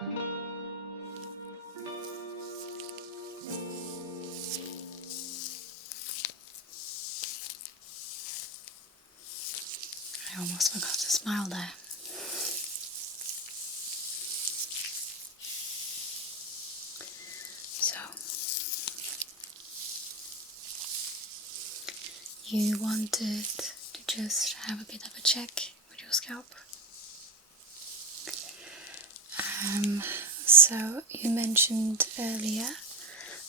I almost forgot to smile there. So, you wanted to just have a bit of a check with your scalp. So you mentioned earlier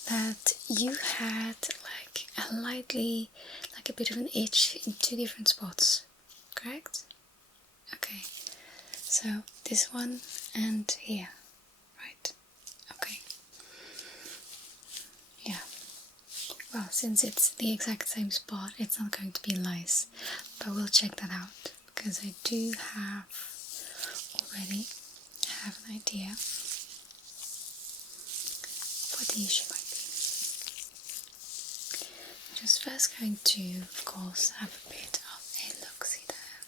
that you had like a bit of an itch in 2 different spots, correct? Okay, so this one and here, right? Okay. Yeah. Well, since it's the exact same spot, it's not going to be lice, but we'll check that out because I do already have an idea what the issue might be. I'm just first going to, of course, have a bit of a look-see there.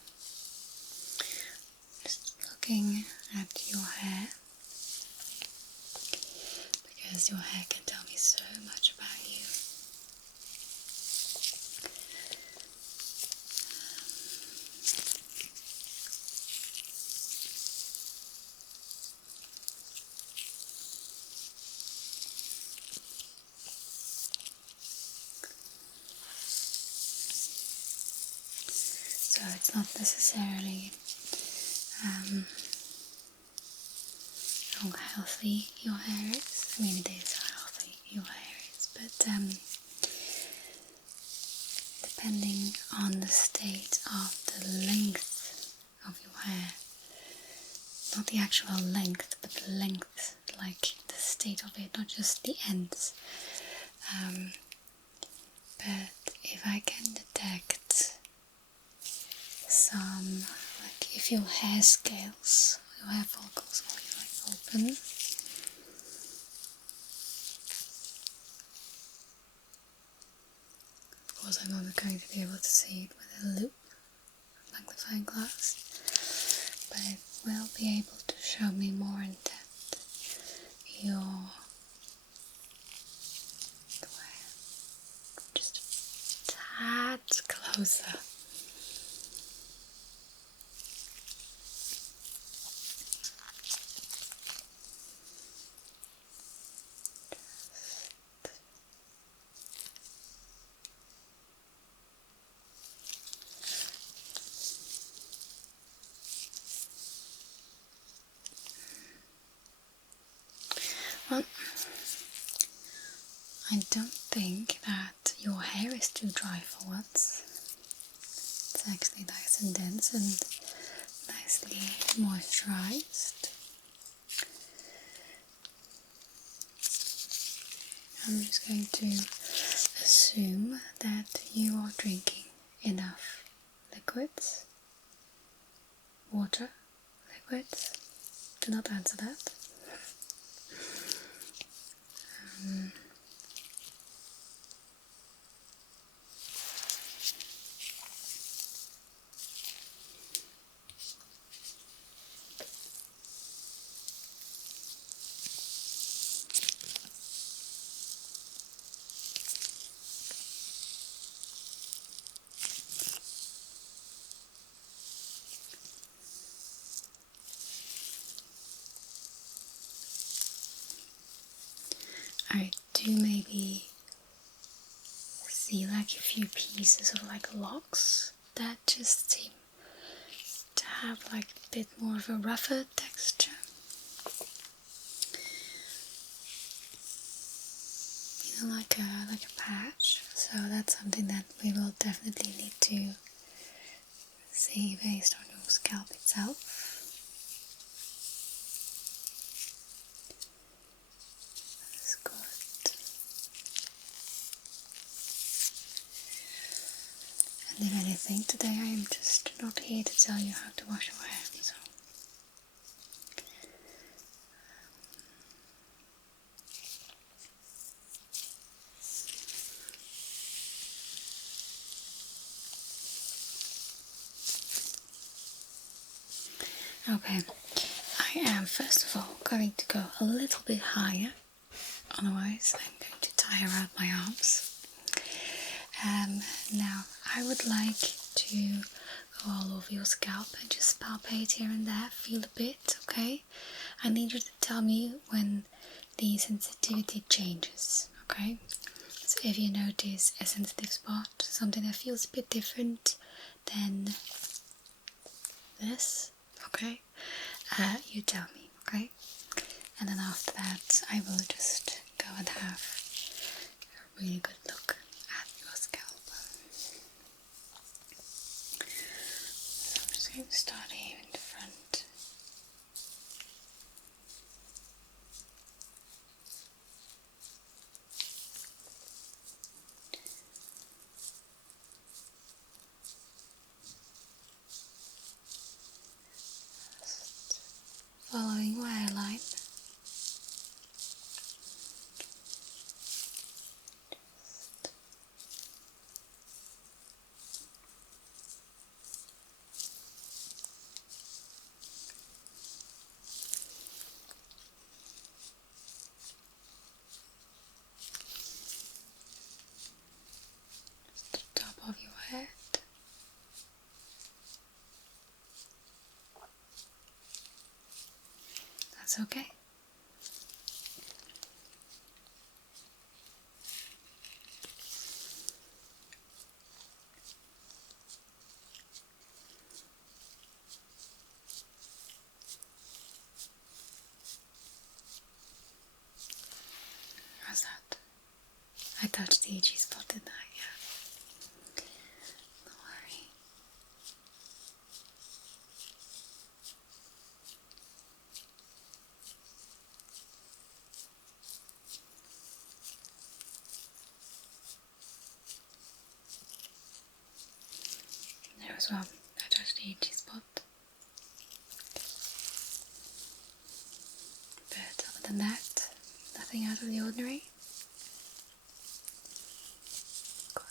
Just looking at your hair, because your hair can tell me so much about you. So it's not necessarily how healthy your hair is. I mean, it is how healthy your hair is, but depending on the state of the length of your hair, not the actual length, but the length, like the state of it, not just the ends. But if I can detect some, like if your hair scales, your hair follicles are like open, of course I'm only going to be able to see it with a loupe, magnifying glass, but it will be able to show me more in depth your just a tad closer. Well, I don't think that your hair is too dry for once. It's actually nice and dense and nicely moisturized. I'm just going to assume that you are drinking enough liquids. Water, liquids. Do not answer that. I do maybe see like a few pieces of like locks that just seem to have like a bit more of a rougher texture. You know, like a patch. So that's something that we will definitely need to see based on your scalp itself. That's good. And if anything, today I am just not here to tell you how to wash your hair. So. Okay, I am first of all going to go a little bit higher, otherwise I'm going to tire out my arms. Now I would like to go all over your scalp and just palpate here and there, feel a bit, okay? I need you to tell me when the sensitivity changes, okay? So if you notice a sensitive spot, something that feels a bit different than this, okay? You tell me, okay? And then after that I will just go and have a really good look at your scalp. So I'm just going to start here in the front. Following my hairline. The top of your head. That's okay. How's that? I touched the itchy spot, didn't I? Yeah. Don't worry. There as well. I touched the itchy spot. But other than that, nothing out of the ordinary. Good.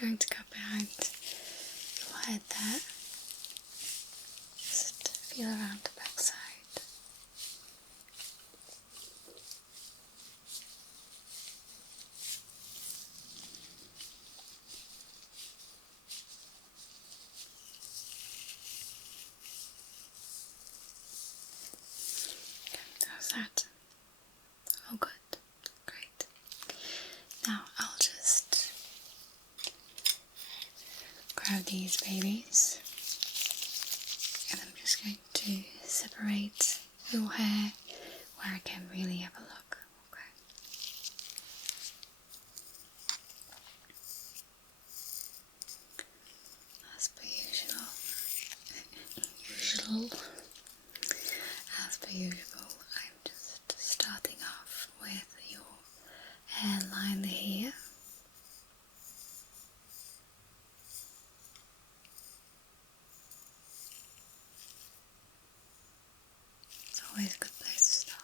Going to cup behind your head there. Just feel around the back side. How's that? Oh, good. Great. Now I'll just grab these babies and I'm just going to separate your hair where I can really have a look. Okay. As per usual. As per usual, I'm just starting off with your hairline here. It's always a good place to start.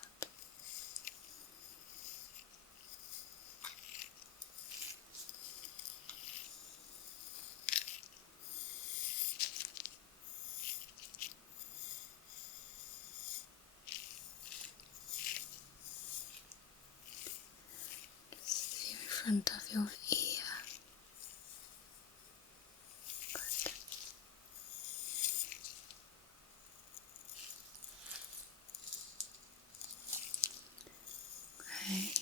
Just here in front of your ear. Good. Okay.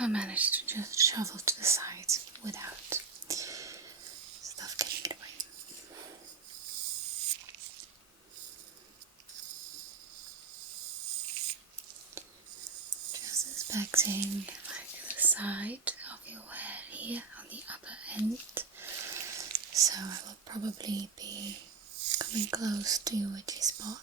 never managed to just shovel to the side without stuff getting in the way. Just inspecting like the side of your head here on the upper end. So I will probably be coming close to your itchy spot.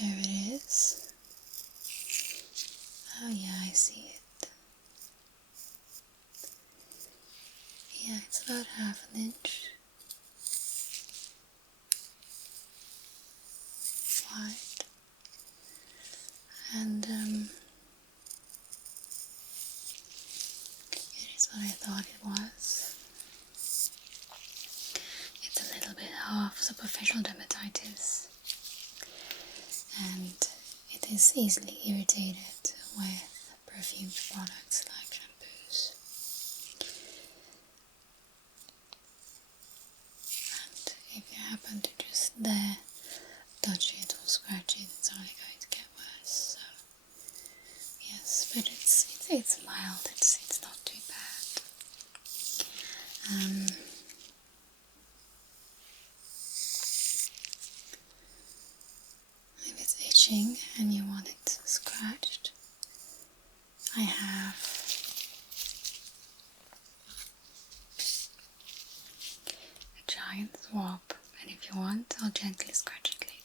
There it is. Oh yeah, I see it. Yeah, it's about half an inch wide. And it is what I thought it was. It's a little bit of superficial dermatitis. And it is easily irritated with perfumed products like shampoos. And if you happen to just touch it or scratch it, it's only going to get worse. So yes, but it's mild. It's not too bad. If it's itching and you want it scratched, I have a giant swab, and if you want, I'll gently scratch it later.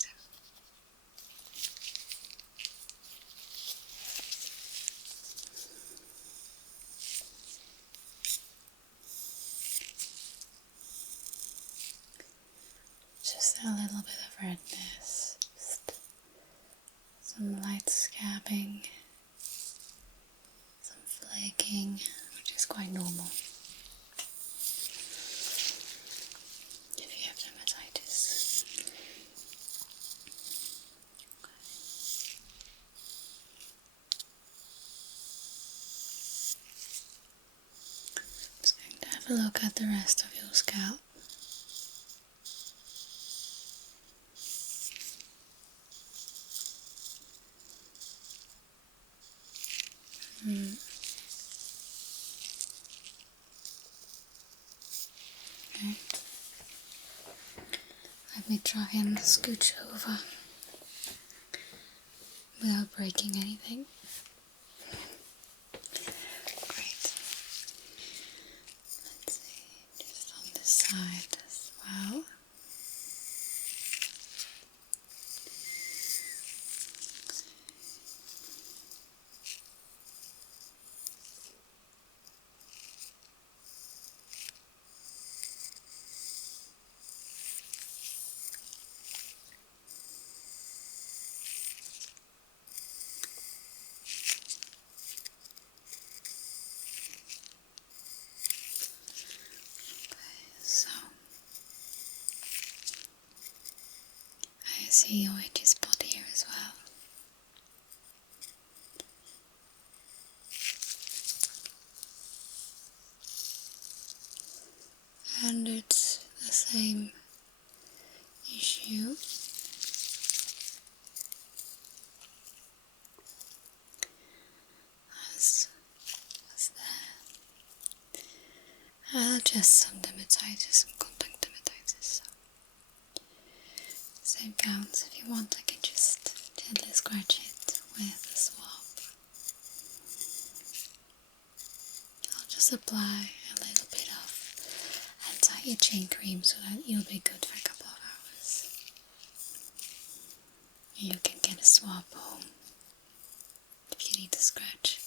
Just a little bit of redness, just some light scabbing, some flaking, which is quite normal if you have dermatitis. I'm just going to have a look at the rest of your scalp. Okay. Let me try and scooch over without breaking anything. Great. Let's see, just on this side as well. So, I see your itchy spot here as well. And it's the same issue as there. Just some dermatitis, some contact dermatitis. So same counts. If you want, I can just gently scratch it with a swab. I'll just apply a little bit of anti-itching cream so that you'll be good for a couple of hours. You can get a swab home. If you need to scratch,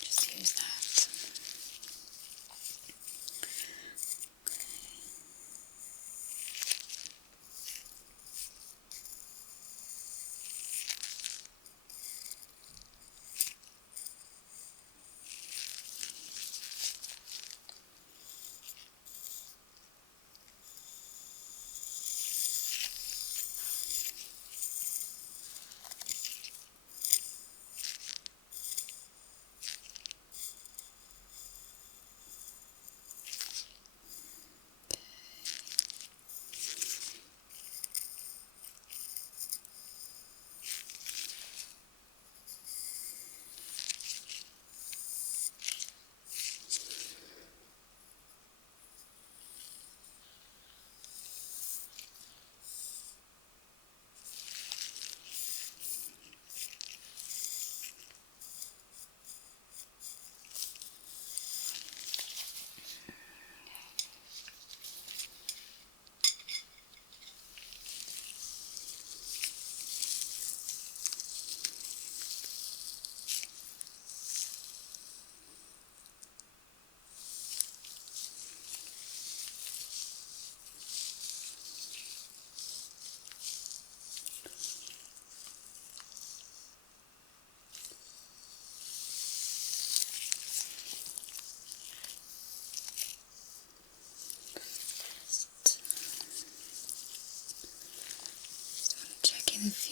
just use that.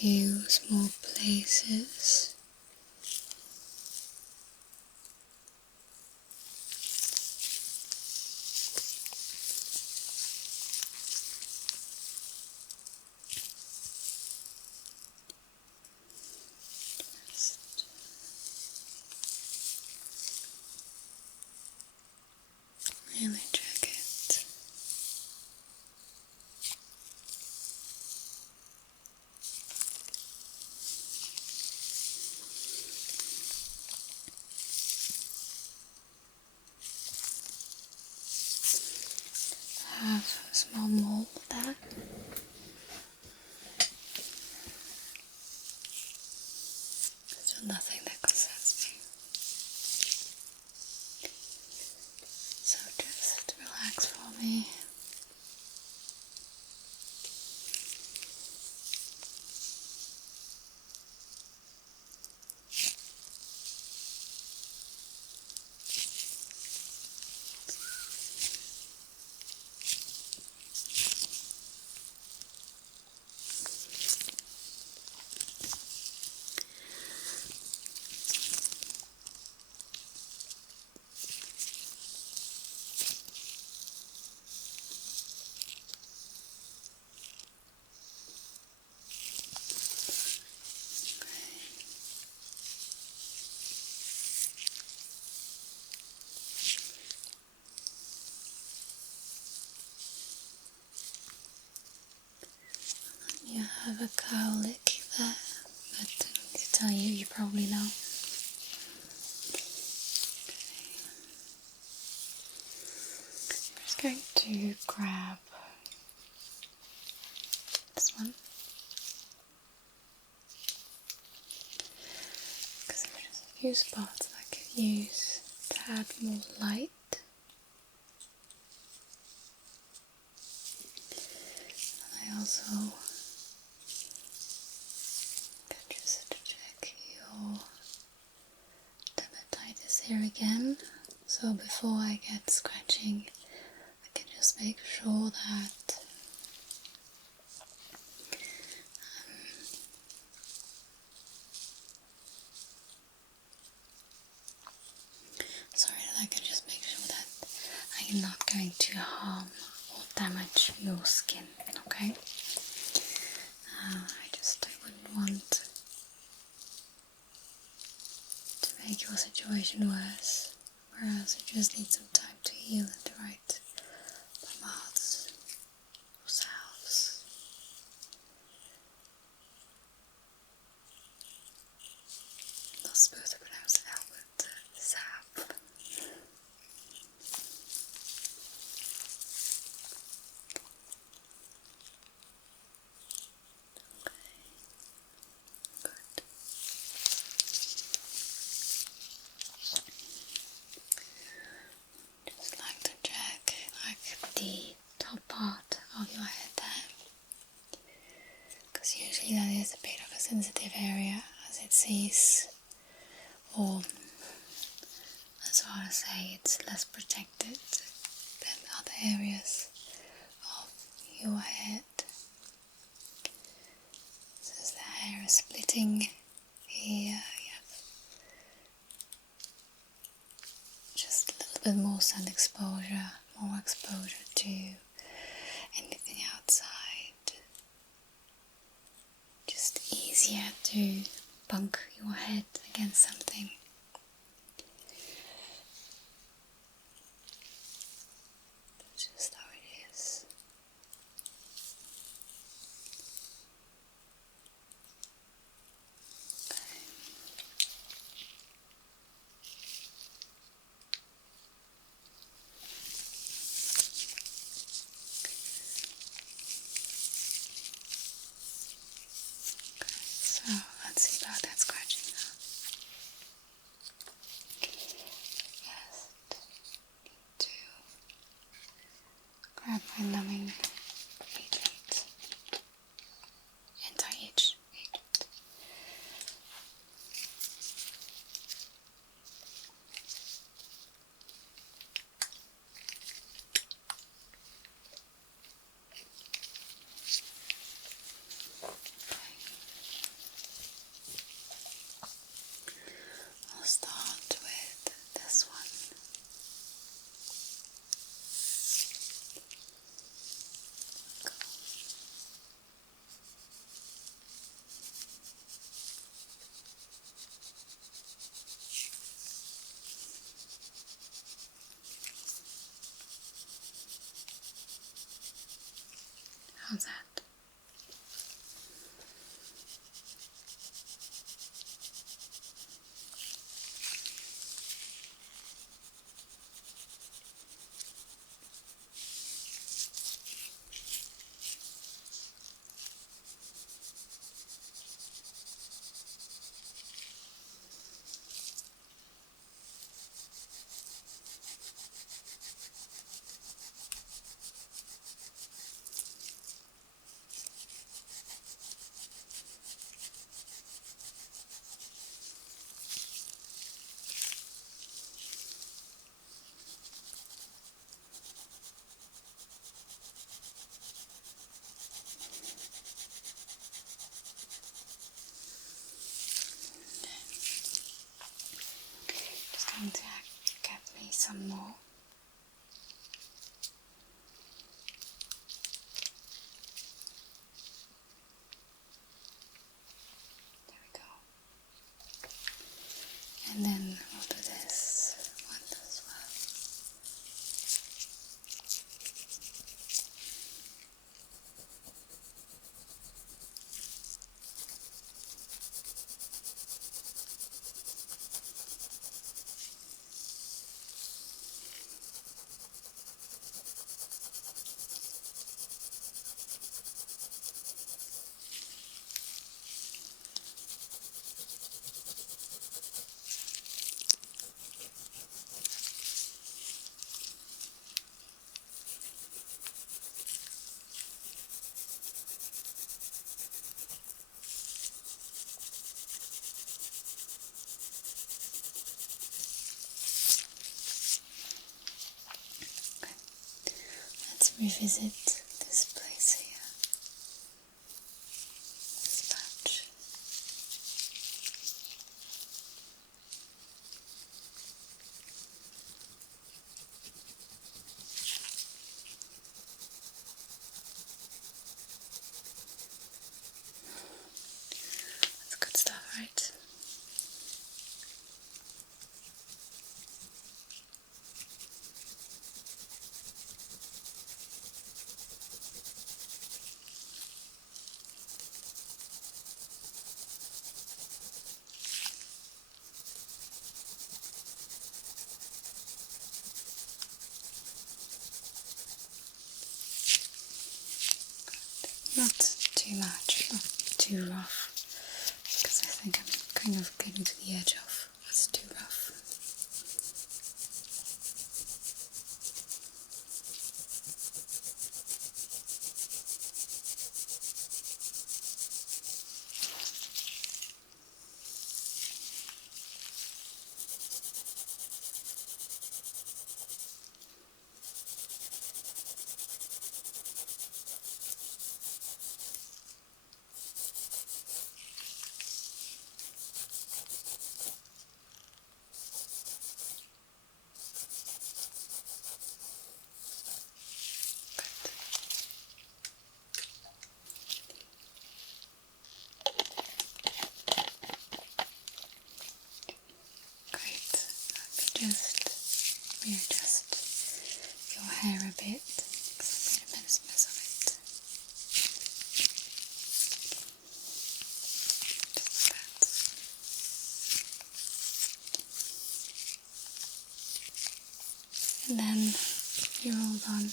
few small places. Really check it. Have a small mole there. Still nothing that concerns me. So just relax for me. You have a cowlick there, but to tell you, you probably know. I'm just going to grab this one, because there's just a few spots I could use to add more light. And I also just check your dermatitis here again. So before I get scratching, I can just make sure that I can just make sure that I am not going to harm or damage your skin. Okay. I wouldn't want to make your situation worse, whereas it just needs some time to heal and to write pomades or salves. I'm not supposed to pronounce it out, but salve. Just like to check the top part of your head there, because usually that is a bit of a sensitive area, as it sees, or as far as say it's less protected than other areas of your head. Since the hair is splitting here, you have just a little bit more sun exposure, more exposure to anything outside. Just easier to bunk your head against something. That's just how it is. So let's see about that scratching now. First, need to grab my numbing agent, anti-itch agent. How's that? Going to get me some more. There we go. And then we'll do this one as well. Let's revisit this place here, this patch. That's good stuff, right? Not too much, not too rough, because I think I'm kind of getting to the edge of what's too rough. Just readjust your hair a bit because I made a mess of it. Just like that. And then you're all done.